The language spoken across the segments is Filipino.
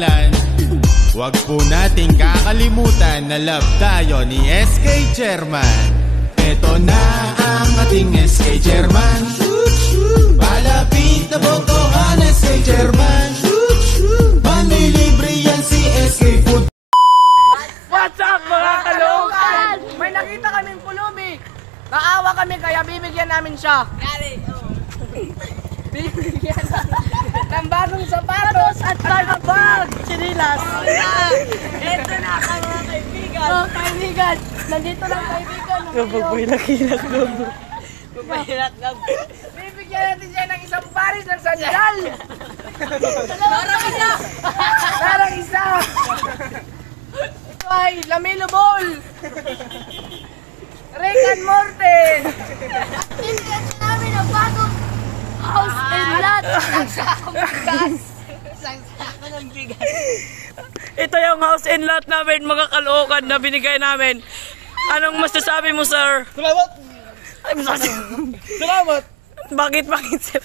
pangalan. Huwag po nating kakalimutan na love tayo ni SK Chairman. Ito na ang ating SK Chairman. Palapit na botohan SK Chairman. Manlilibre yan si SK Food. What's up mga kalokan? May nakita kaming pulubi. Naawa kami kaya bibigyan namin siya. Bibigyan namin ng bagong sapatos at bagong bag. Chinilas. Ito na mga kaibigan. Oh, kaibigan. Nandito lang kaibigan. Kapagpailakilag lang. Bibigyan natin siya ng isang pares ng sandal. Parang isa. Parang isa. Ito ay Lamelo Ball. Rick and Morten. Bibigyan namin ng bagong house and lot. Sangsaka ng bigas. Ito yung house and lot namin, mga kalookan na binigay namin. Anong masasabi mo, sir? Salamat. Ay, Salamat. Bakit, sir?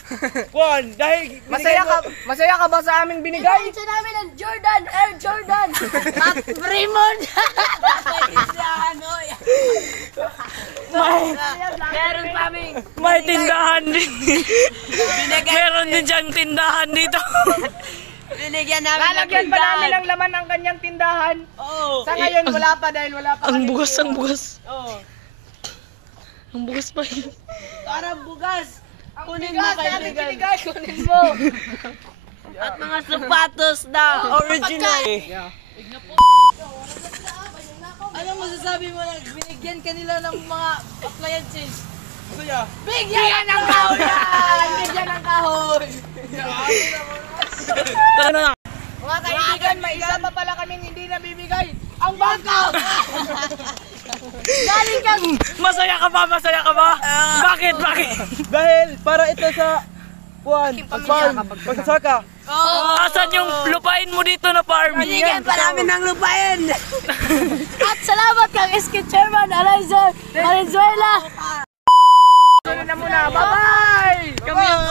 Juan, dahil masaya ka ba sa aming binigay? Bibigyan namin ng Jordan, Air Jordan. At Raymond. Meron pa aming May tindahan din. Meron din siyang tindahan dito. binigyan namin. Lalagyan pa namin ng laman ng kanyang tindahan. Oo. Sa ngayon wala pa dahil wala pa. Ang bugas. Oo. Ang bugas pa yun. Parang bugas. Kunin mo kaibigan. Kunin mo. At mga sapatos na original. Anong masasabi mo na binigyan kanila ng mga appliances? Bigyan ng kahoy yan! Bigyan ng kahoy! Ano na? Mga kaibigan, may isa pa pala kaming hindi nabibigay. Ang bangka! Galing kang... Masaya ka ba? Bakit? Dahil para ito sa pag-farm, pagsasaka. Asan yung lupain mo dito na farm? Binigyan pa namin ng lupain! At salamat kang SK Chairman Alizar Valenzuela. Ano na muna, bye-bye! Kami ang